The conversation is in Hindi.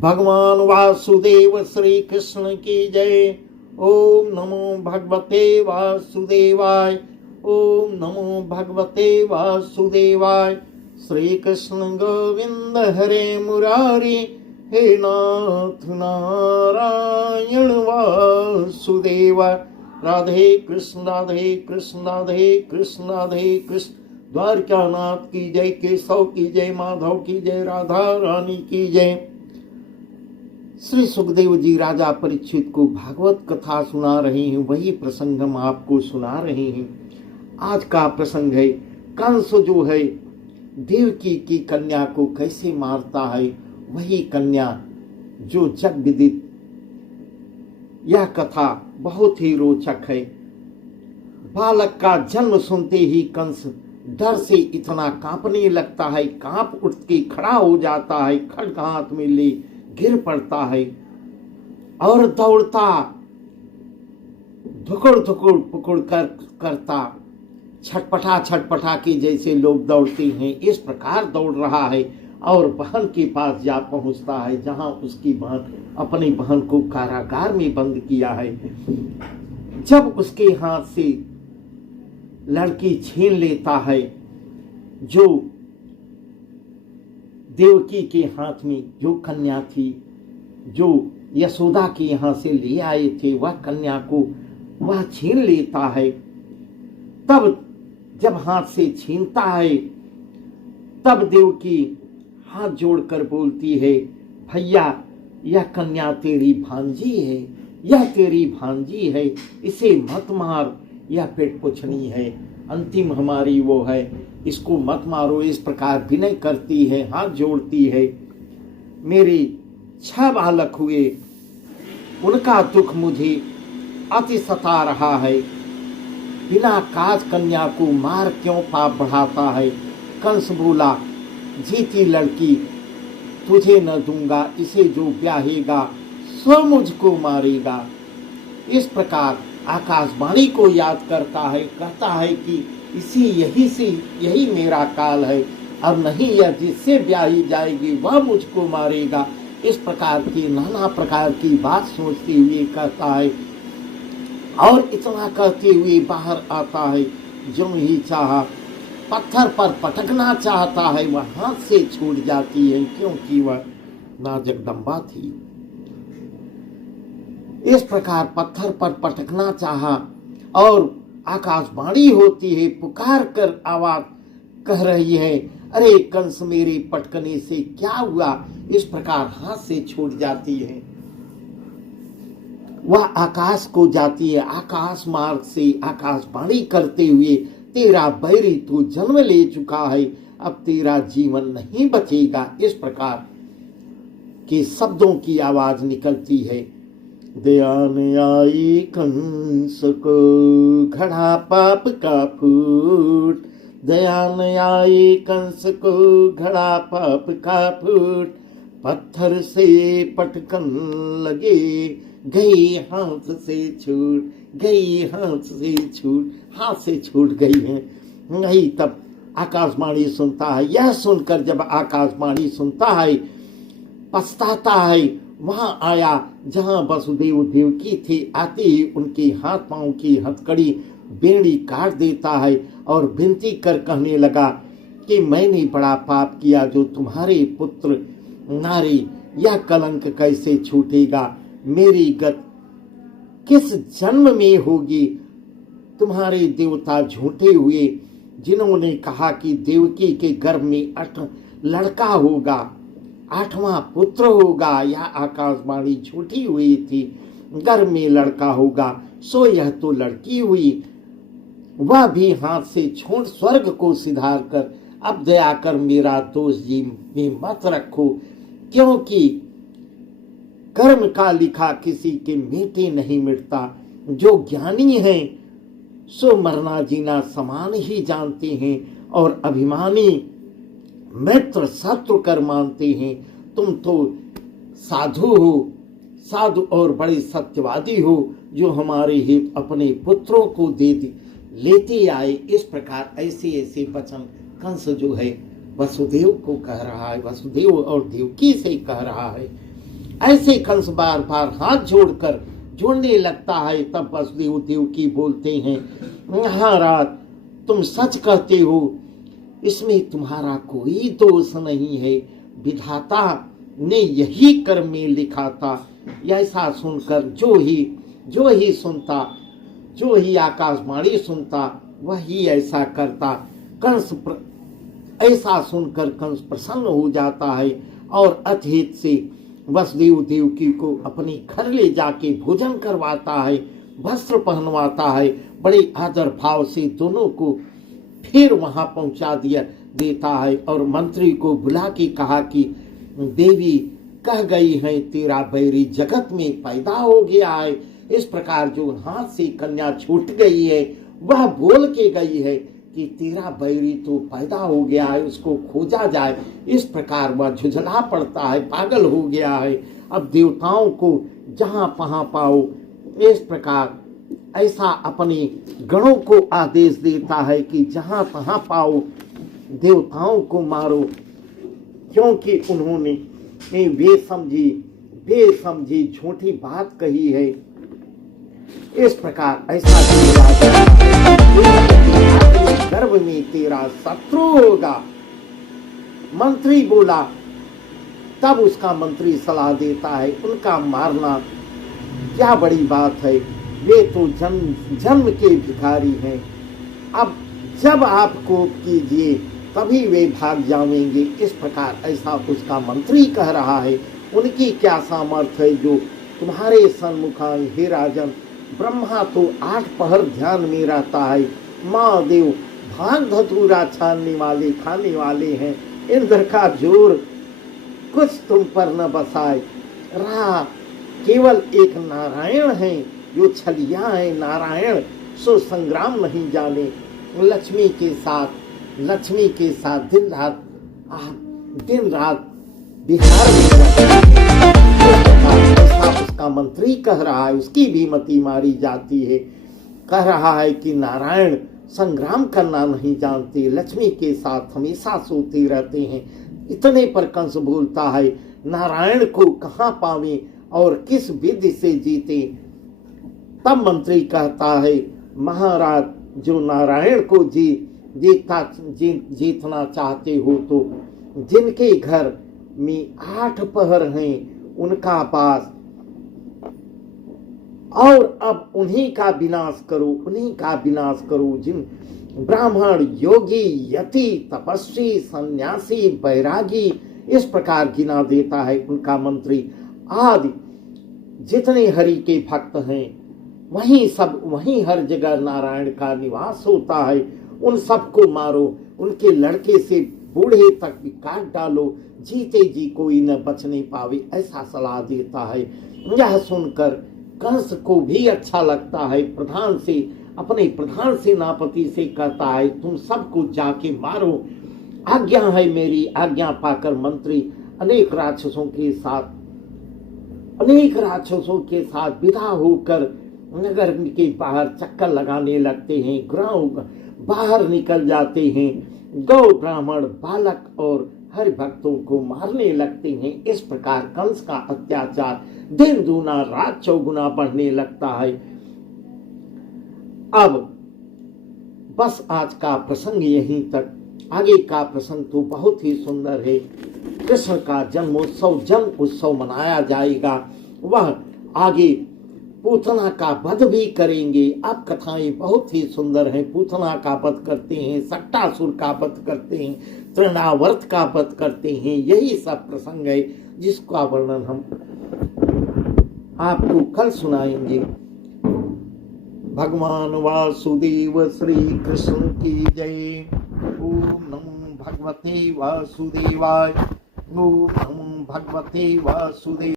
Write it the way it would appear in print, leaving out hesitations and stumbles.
भगवान वासुदेव श्री कृष्ण की जय। ओम नमो भगवते वासुदेवाय। ओम नमो भगवते वासुदेवाय। श्री कृष्ण गोविंद हरे मुरारी, हे नाथ नारायण वासुदेव। राधे कृष्ण राधे कृष्ण राधे कृष्ण राधे कृष्ण। द्वारकानाथ की जय, केशव की जय, माधव की जय, राधा रानी की जय। श्री सुखदेव जी राजा परीक्षित को भागवत कथा सुना रहे हैं, वही प्रसंग हम आपको सुना रहे हैं। आज का प्रसंग है कंस जो है देवकी की कन्या को कैसे मारता है, वही कन्या जो जग विदित। यह कथा बहुत ही रोचक है। बालक का जन्म सुनते ही कंस डर से इतना कांपने लगता है, कांप उठ के खड़ा हो जाता है, खड्ग हाथ में ले गिर पड़ता है और दौड़ता धुकुड़ धुकुड़ पुकुड़ करता छटपटा के जैसे लोग दौड़ते हैं, इस प्रकार दौड़ रहा है और बहन के पास जा पहुंचता है, जहां उसकी बहन अपनी बहन को कारागार में बंद किया है। जब उसके हाथ से लड़की छीन लेता है, जो देवकी के हाथ में जो कन्या थी, जो यशोदा के यहाँ से ले आए थे, वह कन्या को वह छीन लेता है। तब जब हाथ से छीनता है, तब देवकी हाथ जोड़कर बोलती है, भैया यह कन्या तेरी भांजी है, यह तेरी भांजी है, इसे मत मार, यह पेट पुछनी है, अंतिम हमारी वो है, इसको मत मारो। इस प्रकार विनय करती है, हाथ जोड़ती है। मेरे 6 बालक हुए, उनका दुख मुझे अति सता रहा है, बिना काज कन्या को मार क्यों पाप बढ़ाता है। कंस बोला, जीती लड़की तुझे न दूंगा, इसे जो ब्याहेगा सो मुझको मारेगा। इस प्रकार आकाशवाणी को याद करता है, कहता है कि यही मेरा काल है, और नहीं यह जिससे ब्याही जाएगी वह मुझको मारेगा। इस प्रकार की नाना प्रकार की बात सोचते हुए कहता है, और इतना कहते हुए बाहर आता है। जो ही चाहा पत्थर पर पटकना चाहता है, वह हाथ से छूट जाती है, क्योंकि वह नाजकदम्बा थी। इस प्रकार पत्थर पर पटकना चाहा और आकाशवाणी होती है, पुकार कर आवाज कह रही है, अरे कंस मेरे पटकने से क्या हुआ। इस प्रकार हाथ से छूट जाती है, वह आकाश को जाती है। आकाश मार्ग से आकाशवाणी करते हुए, तेरा बैरी तू जन्म ले चुका है, अब तेरा जीवन नहीं बचेगा। इस प्रकार के शब्दों की आवाज निकलती है। दयान आई कंस को घड़ा पाप का फूट, दयान आई कंस को घड़ा पाप का फूट, पत्थर से पटकन लगे गई हाथ से छूट, गई हाथ से छूट, हाथ से छूट गई है। नहीं, तब आकाशवाणी सुनता है। यह सुनकर जब आकाशवाणी सुनता है, पछताता है। वहां आया जहां वसुदेव देवकी थे, आते ही उनके हाथ पांव की हथकड़ी बेड़ी काट देता है और विनती कर कहने लगा कि मैंने बड़ा पाप किया, जो तुम्हारे पुत्र नारी, यह कलंक कैसे छूटेगा। मेरी गत किस जन्म में होगी। तुम्हारे देवता झूठे हुए, जिन्होंने कहा कि देवकी के गर्भ में 8 लड़का होगा, 8वां पुत्र होगा। यह आकाशवाणी झूठी हुई थी, गर्भ में लड़का होगा, सो यह तो लड़की हुई। वह भी हाथ से छोड़ स्वर्ग को सिधार कर अब दया कर मेरा दोष जी में मत रखो, क्योंकि कर्म का लिखा किसी के मिटे नहीं मिटता। जो ज्ञानी हैं सो मरना जीना समान ही जानते हैं, और अभिमानी मित्र शत्रु कर मानते हैं। तुम तो साधु हो, साधु और बड़े सत्यवादी हो, जो हमारे हित अपने पुत्रों को लेते आए। इस प्रकार ऐसे ऐसे वचन कंस जो है वसुदेव को कह रहा है, वसुदेव और देवकी से कह रहा है। ऐसे कंस बार बार हाथ जोड़कर जोड़ने लगता है। तब वसुदेव देवकी बोलते हैं, महाराज तुम सच कहते हो, इसमें तुम्हारा कोई दोष नहीं है, विधाता ने यही कर्म में लिखा था। ऐसा सुनकर जो ही सुनता, जो ही आकाशवाणी सुनता वही ऐसा करता। ऐसा सुनकर कंस प्रसन्न हो जाता है और अतिहित से वसुदेव देवकी को अपने घर ले जाके भोजन करवाता है, वस्त्र पहनवाता है, बड़े आदर भाव से दोनों को फिर वहां पहुंचा देता है। और मंत्री को बुला के कहा कि देवी कह गई है तेरा बैरी जगत में पैदा हो गया है। इस प्रकार जो हाथ से कन्या छूट गई है वह बोल के गई है कि तेरा बैरी तो पैदा हो गया है, उसको खोजा जाए। इस प्रकार वह झुझला पड़ता है, पागल हो गया है। अब देवताओं को जहां तहां पाओ, इस प्रकार ऐसा अपने गणों को आदेश देता है कि जहां तहां पाओ देवताओं को मारो, क्योंकि उन्होंने बेसमझी झूठी बात कही है। इस प्रकार ऐसा गर्भ में तेरा शत्रु होगा। मंत्री बोला, तब उसका मंत्री सलाह देता है, उनका मारना क्या बड़ी बात है, वे तो जन्म के भिखारी हैं। अब जब आप कोप कीजिए तभी वे भाग जाएंगे। इस प्रकार ऐसा उसका मंत्री कह रहा है। उनकी क्या सामर्थ्य है जो तुम्हारे सन्मुख आए। हे राजन, ब्रह्मा तो 8 पहर ध्यान में रहता है, महादेव भांग धतूरा छानने वाले खाने वाले हैं। इंद्र का जोर कुछ तुम पर न बसाए रहा, केवल एक नारायण है जो छलिया है। नारायण सो संग्राम नहीं जाने। लक्ष्मी के साथ दिन रात बिहार में ऐसा उसका मंत्री कह रहा है। उसकी भी मति मारी जाती है। कह रहा है कि नारायण संग्राम करना नहीं जानते, लक्ष्मी के साथ हमेशा सोते रहते हैं। इतने पर कंस बोलता है, नारायण को कहाँ पावे और किस विधि से जीते। तब मंत्री कहता है, महाराज जो नारायण को जीतना चाहते हो तो जिनके घर में 8 पहर हैं उनका पास, और अब उन्हीं का विनाश करो। जिन ब्राह्मण, योगी, यति, तपस्वी, सन्यासी, बैरागी, इस प्रकार गिना देता है उनका मंत्री। आदि जितने हरि के भक्त हैं वहीं हर जगह नारायण का निवास होता है। उन सबको मारो, उनके लड़के से बूढ़े तक भी काट डालो, जीते जी कोई न बच नहीं पावे, ऐसा सलाह देता है। यह सुनकर कंस को भी अच्छा लगता है। अपने प्रधान सेनापति से कहता है, तुम सबको जाके मारो, आज्ञा है मेरी। आज्ञा पाकर मंत्री अनेक राक्षसों के साथ विदा होकर नगर के बाहर चक्कर लगाने लगते हैं। गांव बाहर निकल जाते हैं। गौ, ब्राह्मण, बालक और हरि भक्तों को मारने लगते हैं। इस प्रकार कंस का अत्याचार दिन दूना रात चौगुना बढ़ने लगता है। अब बस आज का प्रसंग यहीं तक। आगे का प्रसंग तो बहुत ही सुंदर है। कृष्ण का जन्म उत्सव मनाया जाएगा। वह आगे पूतना का वध भी करेंगे। अब कथाएं बहुत ही सुंदर हैं। पूतना का वध करते हैं, सट्टासुर का वध करते हैं, तृणावर्त का वध करते हैं। यही सब प्रसंग है जिसका वर्णन हम आपको कल सुनाएंगे। भगवान वासुदेव श्री कृष्ण की जय। ओम नमो भगवते वासुदेवाय। ओम नमो भगवते वासुदेव।